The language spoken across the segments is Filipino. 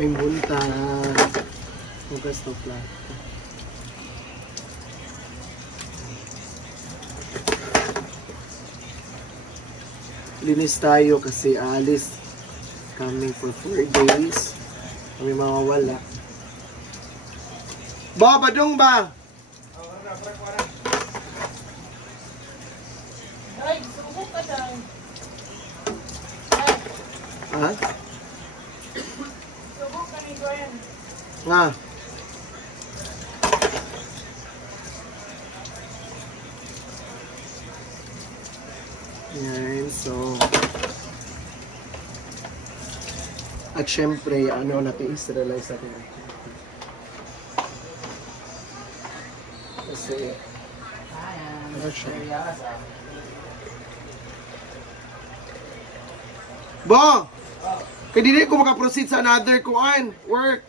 May buntas. Hugas to plato. Linis tayo kasi alis kami for 4 days. Kami mawawala. Ba, badong ba? Ay, subok ka daw. Ha? Subok ka ni Gwen. Nga. Yan, so at syempre, ano natin i-sterilize natin. Kasi ano siya? Bo! Kaya dili ko makaproceed sa another kuan, work.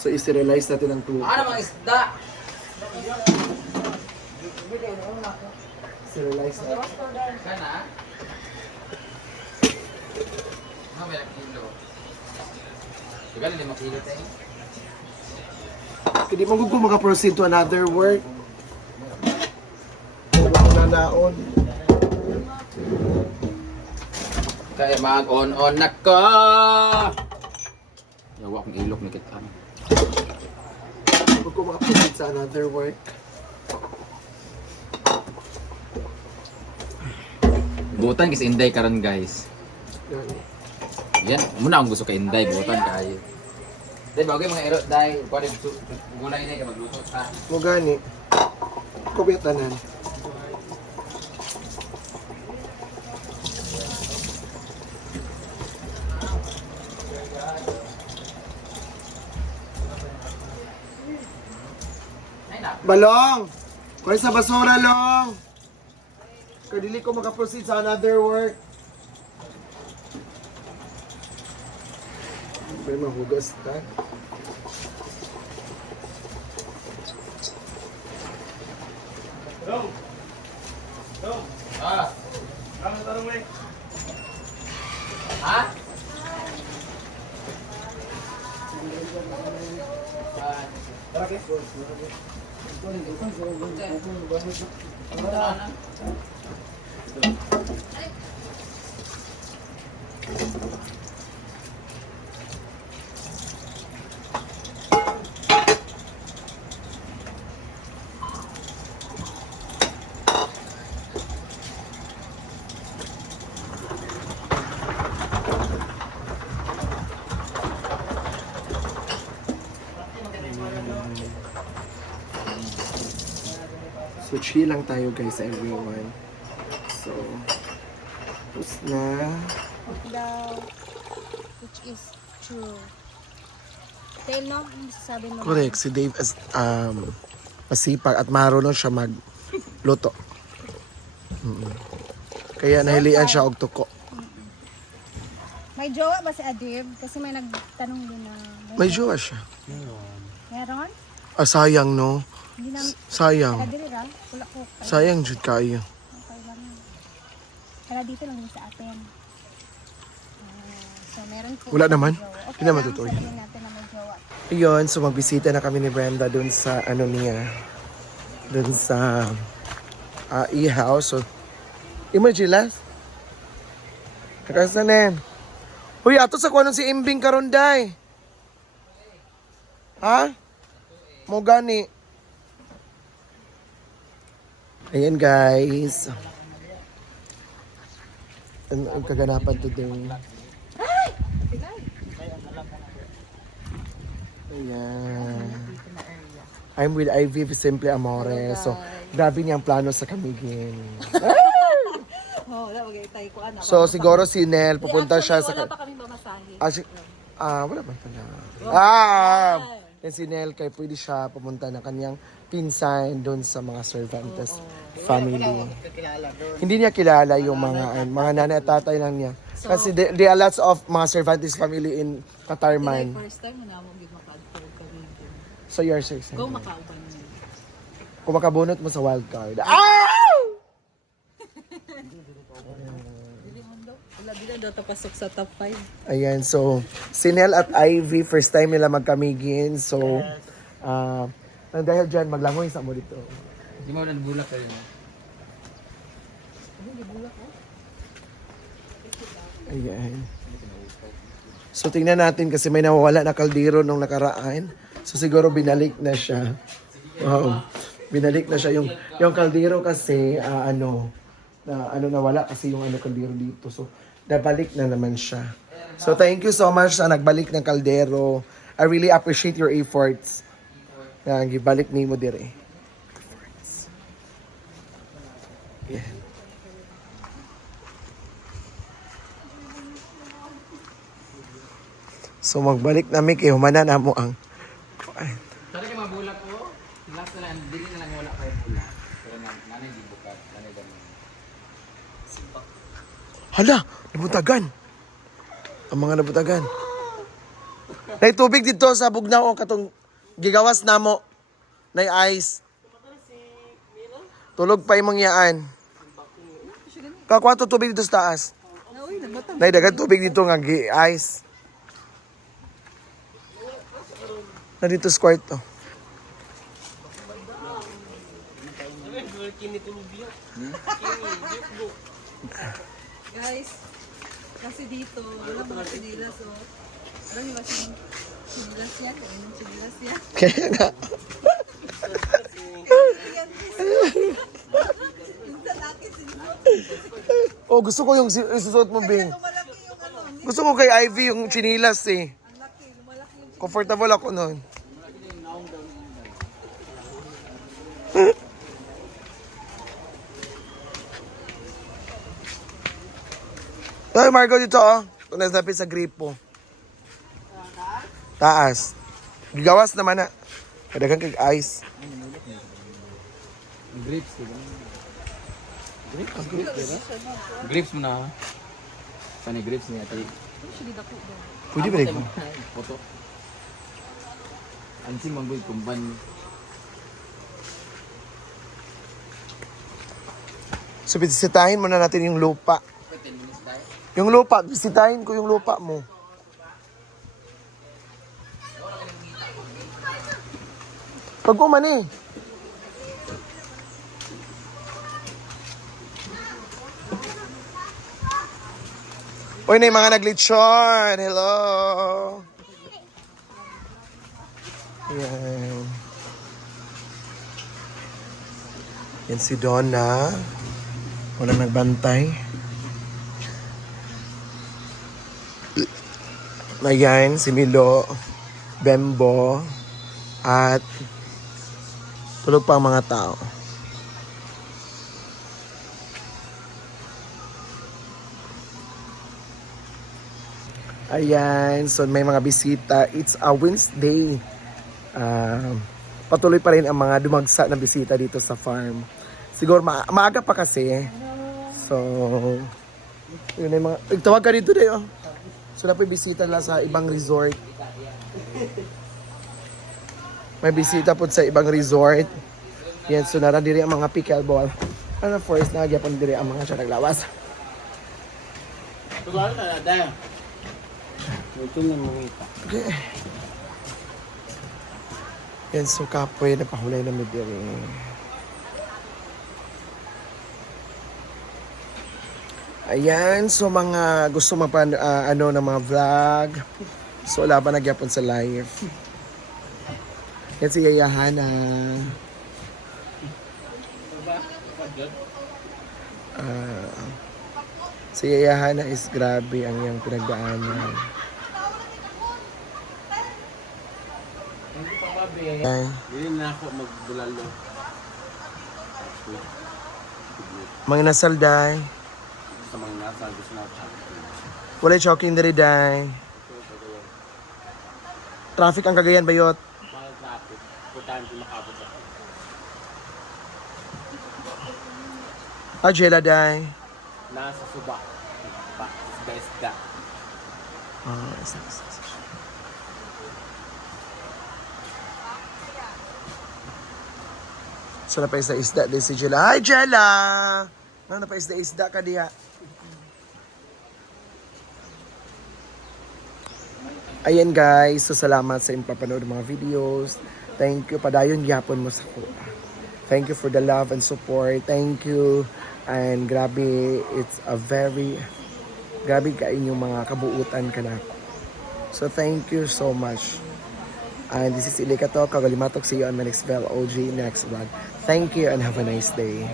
So, i-sterilize natin ang tubig. Ano mga isda? Sterilize natin. Kana? Ano may kilo? Tigal, 5 kilo tayo. Hindi mo ko makaproceed to another work. Wala ko nanaon. Kaya mag-on-on na ka! Yawa akong ilok na kita. Hindi ko makaproceed sa another work. Butan kasi inday karon guys. Yan. Yan, muna akong gusto ka inday, butan kayo. Dahil bagay mga erot dahil pwede gulay na yung magluto ta. Mo gani. Kubitanan. Balong! Kuha sa basura, Long! Kadili ko makaproceed sa another work. May mahugas ta. Ah. Ha? So, chill lang tayo guys, everyone. So, tapos na. Daw, which is true. Tail no, ano sasabi mo? Correct, si Dave is masipag at marunong siya magluto. Kaya nahilian siya og tuko. May jowa ba si Adib? Kasi may nagtanong din na... May jowa siya. Meron? Ah, sayang no. Hindi na... Sayang. Kaya dili ra? Wala ko. Sayang jud kayo. Okay lang yan. Kaya dito lang din sa atin. So meron po... Wala siyang naman? jowa. Okay Hindi naman lang, totoo sabihin natin na may jowa. Iyon, so magbisita na kami ni Brenda dun sa ano niya. Dun sa e-house. So, imagilas? Kakasanin. Uy, ato sa kuwanon si Imbing Karonday. Ha? Mo gani. Ayan guys. Ang kaganapan today. Ayan. I'm with Ivy Simple Amore. So, grabe niyang plano sa Kamigin. Oo, wala mag-itay ko anak. So, siguro si Nel, pupunta siya sa... Wala pa kami mamasahe. Wala ba pala? Yan si Nel, kaya pwede siya pumunta ng kanyang pinsan doon sa mga Cervantes family. Hindi niya kilala yung mga nanay at tatay lang niya. Kasi there are lots of mga Cervantes family in Katarman. First time mo na mo big makadto kami. So, you're 6. Go makauban mo. Kung makabunot mo sa wild card. Ah! Wala din daw tapasok sa top 5. Ayan, so, si Nel at Ivy, first time nila magkamigin. So, nang dahil dyan, maglangoy sa mo dito. Hindi mo nabulak kayo. Ayan. So, tingnan natin kasi may nawawala na kaldero nung nakaraan. So, siguro binalik na siya. Wow. Binalik na siya. Yung kaldero kasi, nawala kasi yung kaldero dito. So, nabalik na naman siya. So, thank you so much sa nagbalik ng kaldero. I really appreciate your efforts. Gibalik ni mo dire. Yeah. So magbalik namin kay humana na mo ang Sana kayo mabulak po. Last na lang, dili na lang wala kayo bulak. Pero nanay di bukat, nanay ganun. hala, nabutagan. Ang mga nabutagan. Nay tubig dito sa Bugnaw katong gigawas namo. Nay ice. Tulog pa imong yaan. Kakwato tubig dito sa taas. Nay dagan tubig dito nga ice. Na dito sa kwarto. Guys, kasi dito, wala mga sinilas, oh. Alam niyo ba sinilas yan? Ano yung sinilas yan? Kaya nga. Minsan laki sinilas. Oh, gusto ko yung isusuot mo, Bing. Malaki yung ano, Gusto ko kay Ivy yung chinilas eh. ang laki, lumalaki yung Comfortable ako nun. Ay, Margo dito oh. Kung nasapit sa gripo. Taas. Gigawas naman na. Kadagang kag ice. Grips, diba? Grips mo na. Saan yung grips niya? Pwede ba rin? Foto. Ansing manggoy kumban. So, bisitahin muna natin yung lupa. Yung lupa, bisitahin ko yung lupa mo. Pag kuman eh. Uy, na yung mga naglitsyon. Hello. Yan. Yan si Donna. Walang nagbantay. Ayan, si Milo, Bembo, at tulog pa ang mga tao. Ayan, so may mga bisita. It's a Wednesday. Patuloy pa rin ang mga dumagsa na bisita dito sa farm. Siguro maaga pa kasi. So, yun yung mga... Tawag ka dito day, oh. So, na bisita lang sa ibang resort. May bisita po sa ibang resort. Yan, so naran diri ang mga pickleball. And of course, nagyapon diri ang mga siya naglawas. Tugal ka na dahil. Ito na mga ita. Okay. Yan, so kapoy, napahulay na diri. Ayan, so mga gusto ng mga vlog. So laban nagyapon sa live. Yan si Yaya Hana. Si Yaya Hana is grabe ang iyang pinagdaanan. Ay, Hindi na ako magbulalo. mga nasalday. Sa mga nasa, gusto na ako. Walay choking diri day. Traffic ang Cagayan bayot. Mga traffic. Putahan ko makabot ako. Jela day. Nasa suba. Isda. So na pa sa isda din si Jela. Hi Jela! Ano pa isda ka diha? Ayan guys, so salamat sa inyong papanood ng mga videos. Thank you, padayon gyapon mo sa ko. Thank you for the love and support. Thank you. And grabe, it's a grabe ka inyong mga kabuutan ka na. So thank you so much. And this is Ilika to, Kagalimatok. See you on my next vlog, next vlog. Thank you and have a nice day.